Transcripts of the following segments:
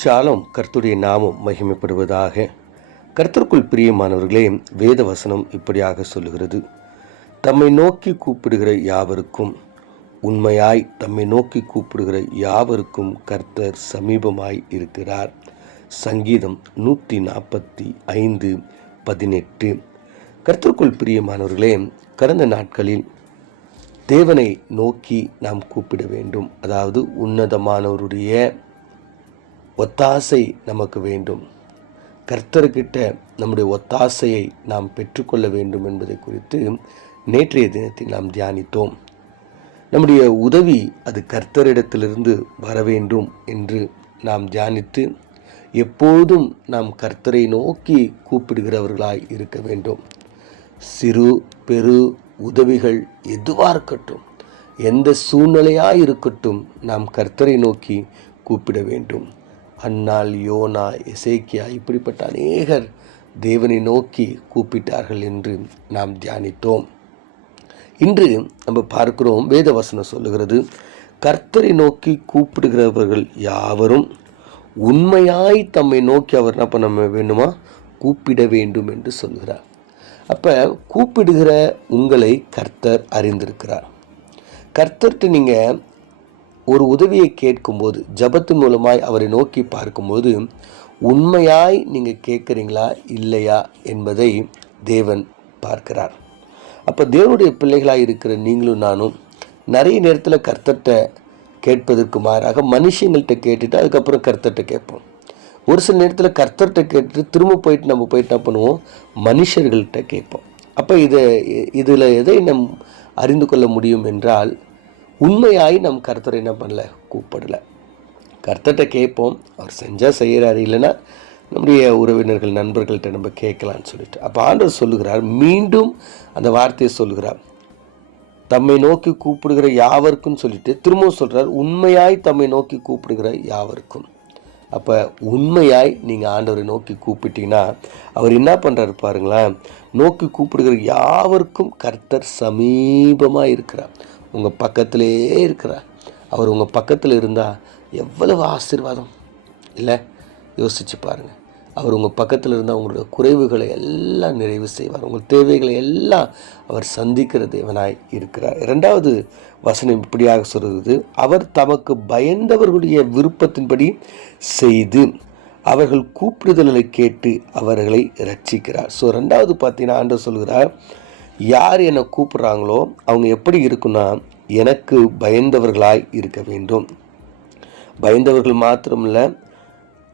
ஷாலம் கர்த்துடைய நாமம் மகிமைப்படுவதாக. கர்த்தருக்குள் பிரியமானவர்களே வேத வசனம் இப்படியாக சொல்லுகிறது. தம்மை நோக்கி கூப்பிடுகிற யாவருக்கும் உண்மையாய் தம்மை நோக்கி கூப்பிடுகிற யாவருக்கும் கர்த்தர் சமீபமாய் இருக்கிறார். சங்கீதம் நூற்றி நாற்பத்தி ஐந்து பதினெட்டு. கர்த்தருக்குள் பிரியமானவர்களே கடந்த நாட்களில் தேவனை நோக்கி நாம் கூப்பிட வேண்டும். அதாவது உன்னதமானவருடைய ஒத்தாசை நமக்கு வேண்டும். கர்த்தர்கிட்ட நம்முடைய ஒத்தாசையை நாம் பெற்றுக்கொள்ள வேண்டும் என்பதை குறித்து நேற்றைய தினத்தில் நாம் தியானித்தோம். நம்முடைய உதவி அது கர்த்தரிடத்திலிருந்து வர வேண்டும் என்று நாம் தியானித்து எப்போதும் நாம் கர்த்தரை நோக்கி கூப்பிடுகிறவர்களாய் இருக்க வேண்டும். சிறு பெரு உதவிகள் எதுவாக இருக்கட்டும் எந்த சூழ்நிலையாக இருக்கட்டும் நாம் கர்த்தரை நோக்கி கூப்பிட வேண்டும். அன்னால் யோனா எசேக்கியா இப்படிப்பட்ட அநேகர் தேவனை நோக்கி கூப்பிட்டார்கள் என்று நாம் தியானித்தோம். இன்று நம்ம பார்க்கிறோம் வேதவசனம் சொல்லுகிறது கர்த்தரை நோக்கி கூப்பிடுகிறவர்கள் யாவரும் உண்மையாய் தம்மை நோக்கி அவர் என்ன பண்ண வேண்டுமா? கூப்பிட வேண்டும் என்று சொல்கிறார் அப்போ கூப்பிடுகிற உங்களை கர்த்தர் அறிந்திருக்கிறார். கர்த்தர்கிட்ட நீங்கள் ஒரு உதவியை கேட்கும்போது ஜபத்து மூலமாய் அவரை நோக்கி பார்க்கும்போது உண்மையாய் நீங்கள் கேட்குறீங்களா இல்லையா? என்பதை தேவன் பார்க்கிறார். அப்போ தேவனுடைய பிள்ளைகளாக இருக்கிற நீங்களும் நானும் நிறைய நேரத்தில் கர்த்தர்கிட்ட கேட்பதற்கு மாறாக மனுஷங்கள்கிட்ட கேட்டுட்டு அதுக்கப்புறம் கர்த்தட்ட கேட்போம். ஒரு சில நேரத்தில் கர்த்தர்கிட்ட கேட்டுட்டு திரும்ப போயிட்டு நம்ம போயிட்டு என்ன பண்ணுவோம்? மனுஷர்கள்ட்ட கேட்போம். அப்போ இதை இதில் எதை நம் அறிந்து கொள்ள முடியும் என்றால் உண்மையாய் நம் கருத்தர் என்ன பண்ணல? கூப்பிடலை. கர்த்தர்கிட்ட கேட்போம் அவர் செஞ்சால் செய்கிறாரு இல்லைன்னா நம்முடைய உறவினர்கள் நண்பர்கள்ட்ட நம்ம கேட்கலான்னு சொல்லிட்டு. அப்போ ஆண்டவர் சொல்லுகிறார் மீண்டும் அந்த வார்த்தையை சொல்லுகிறார். தம்மை நோக்கி கூப்பிடுகிற யாவருக்கும் சொல்லிட்டு திரும்பவும் சொல்கிறார் உண்மையாய் தம்மை நோக்கி கூப்பிடுகிற யாவருக்கும். அப்போ உண்மையாய் நீங்கள் ஆண்டவரை நோக்கி கூப்பிட்டீங்கன்னா அவர் என்ன பண்ணுறாரு பாருங்களேன் நோக்கி கூப்பிடுகிற யாவருக்கும் கர்த்தர் சமீபமாக இருக்கிறார். உங்கள் பக்கத்திலே இருக்கிறார். அவர் உங்கள் பக்கத்தில் இருந்தால் எவ்வளவு ஆசீர்வாதம்? இல்லை யோசிச்சு பாருங்கள் அவர் உங்கள் பக்கத்தில் இருந்தால் உங்களுடைய குறைவுகளை எல்லாம் நிறைவு செய்வார். உங்கள் தேவைகளை எல்லாம் அவர் சந்திக்கிற தேவனாய் இருக்கிறார். இரண்டாவது வசனம் இப்படியாக சொல்கிறது அவர் தமக்கு பயந்தவர்களுடைய விருப்பத்தின்படி செய்து அவர்கள் கூப்பிடுதல்களை கேட்டு அவர்களை ரட்சிக்கிறார் ஸோ ரெண்டாவது பார்த்தீங்கன்னா ஆண்டு சொல்கிறார் யார் என்னை கூப்பிட்றாங்களோ அவங்க எப்படி இருக்குன்னா எனக்கு பயந்தவர்களாய் இருக்க வேண்டும். பயந்தவர்கள் மாத்திரமில்ல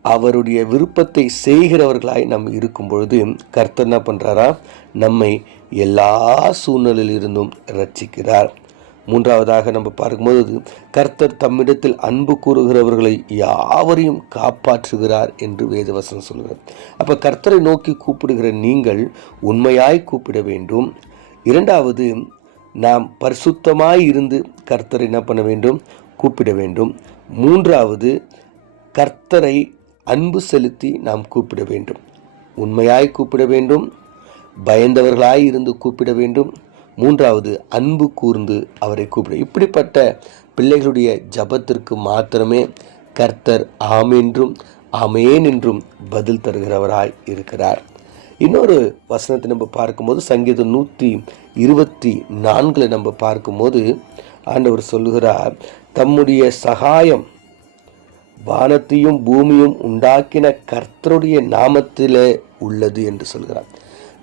அவருடைய விருப்பத்தை செய்கிறவர்களாய் நம்ம இருக்கும் பொழுது கர்த்தர் என்ன பண்ணுறாரா நம்மை எல்லா சூழ்நிலையிலிருந்தும் ரட்சிக்கிறார் மூன்றாவதாக நம்ம பார்க்கும்போது கர்த்தர் தம்மிடத்தில் அன்பு கூறுகிறவர்களை யாவரையும் காப்பாற்றுகிறார் என்று வேதவசனம் சொல்கிறார் அப்போ கர்த்தரை நோக்கி கூப்பிடுகிற நீங்கள் உண்மையாய் கூப்பிட வேண்டும். இரண்டாவது நாம் பரிசுத்தமாய் இருந்து கர்த்தரை என்ன பண்ண வேண்டும்? கூப்பிட வேண்டும். மூன்றாவது கர்த்தரை அன்பு செலுத்தி நாம் கூப்பிட வேண்டும். உண்மையாய் கூப்பிட வேண்டும். பயந்தவர்களாய் இருந்து கூப்பிட வேண்டும். மூன்றாவது அன்பு கூர்ந்து அவரை கூப்பிட. இப்படிப்பட்ட பிள்ளைகளுடைய ஜபத்திற்கு மாத்திரமே கர்த்தர் ஆமென்றும் ஆமேன் என்றும் பதில் தருகிறவராய் இருக்கிறார். இன்னொரு வசனத்தை நம்ம பார்க்கும்போது சங்கீதம் நூற்றி இருபத்தி நான்கில் நம்ம பார்க்கும்போது ஆண்டவர் சொல்லுகிறார் தம்முடைய சகாயம் வானத்தையும் பூமியும் உண்டாக்கின கர்த்தருடைய நாமத்தில் உள்ளது என்று சொல்கிறார்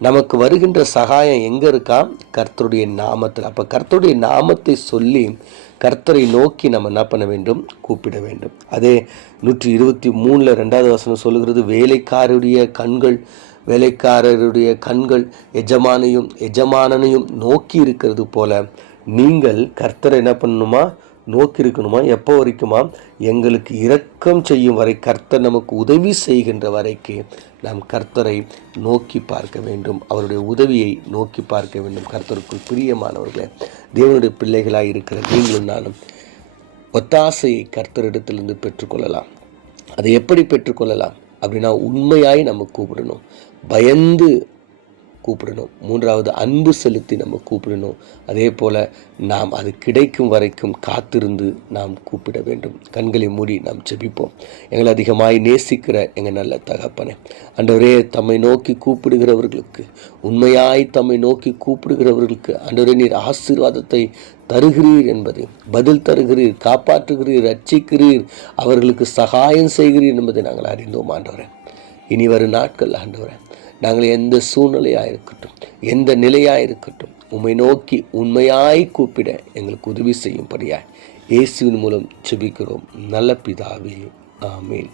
நமக்கு வருகின்ற சகாயம் எங்கே இருக்கா? கர்த்தருடைய நாமத்தில். அப்போ கர்த்தருடைய நாமத்தை சொல்லி கர்த்தரை நோக்கி நம்ம என்ன பண்ண வேண்டும்? கூப்பிட வேண்டும். அதே நூற்றி இருபத்தி மூணில் ரெண்டாவது வசனம் சொல்லுகிறது வேலைக்காரருடைய கண்கள் வேலைக்காரருடைய கண்கள் எஜமானையும் எஜமானனையும் நோக்கி இருக்கிறது போல நீங்கள் கர்த்தரை என்ன பண்ணணுமா? நோக்கி இருக்கணுமா? எப்போ வரைக்குமா? எங்களுக்கு இரக்கம் செய்யும் வரை கர்த்தர் நமக்கு உதவி செய்கின்ற வரைக்கு நாம் கர்த்தரை நோக்கி பார்க்க வேண்டும். அவருடைய உதவியை நோக்கி பார்க்க வேண்டும். கர்த்தருக்குள் பிரியமானவர்களே தேவனுடைய பிள்ளைகளாக இருக்கிற நீங்களும் நானும் ஒத்தாசையை கர்த்தரிடத்திலிருந்து பெற்றுக்கொள்ளலாம். அதை எப்படி பெற்றுக்கொள்ளலாம்? அப்படின்னா உண்மையாய் நம்ம கூப்பிடணும். பயந்து கூப்பிடணும். மூன்றாவது அன்பு செலுத்தி நம்ம கூப்பிடணும். அதே போல் நாம் அது கிடைக்கும் வரைக்கும் காத்திருந்து நாம் கூப்பிட வேண்டும். கண்களை மூடி நாம் ஜெபிப்போம். எங்களை அதிகமாய் நேசிக்கிற எங்கள் நல்ல தகப்பனே அன்றவரே தம்மை நோக்கி கூப்பிடுகிறவர்களுக்கு உண்மையாய் தம்மை நோக்கி கூப்பிடுகிறவர்களுக்கு அன்றவரே நீர் ஆசீர்வாதத்தை தருகிறீர் என்பதை பதில் தருகிறீர் காப்பாற்றுகிறீர் ரட்சிக்கிறீர் அவர்களுக்கு சகாயம் செய்கிறீர் என்பதை நாங்கள் அறிந்தோம் ஆண்டவரே. இனி வரும் நாட்கள் ஆண்டவரே நாங்கள் எந்த சூழ்நிலையாக இருக்கட்டும் எந்த நிலையாக இருக்கட்டும் உம்மை நோக்கி உண்மையாய் கூப்பிட எங்களுக்கு உதவி செய்யும்படியாய் இயேசுவின் மூலம் செபிக்கிறோம் நல்ல பிதாவே ஆமீன்.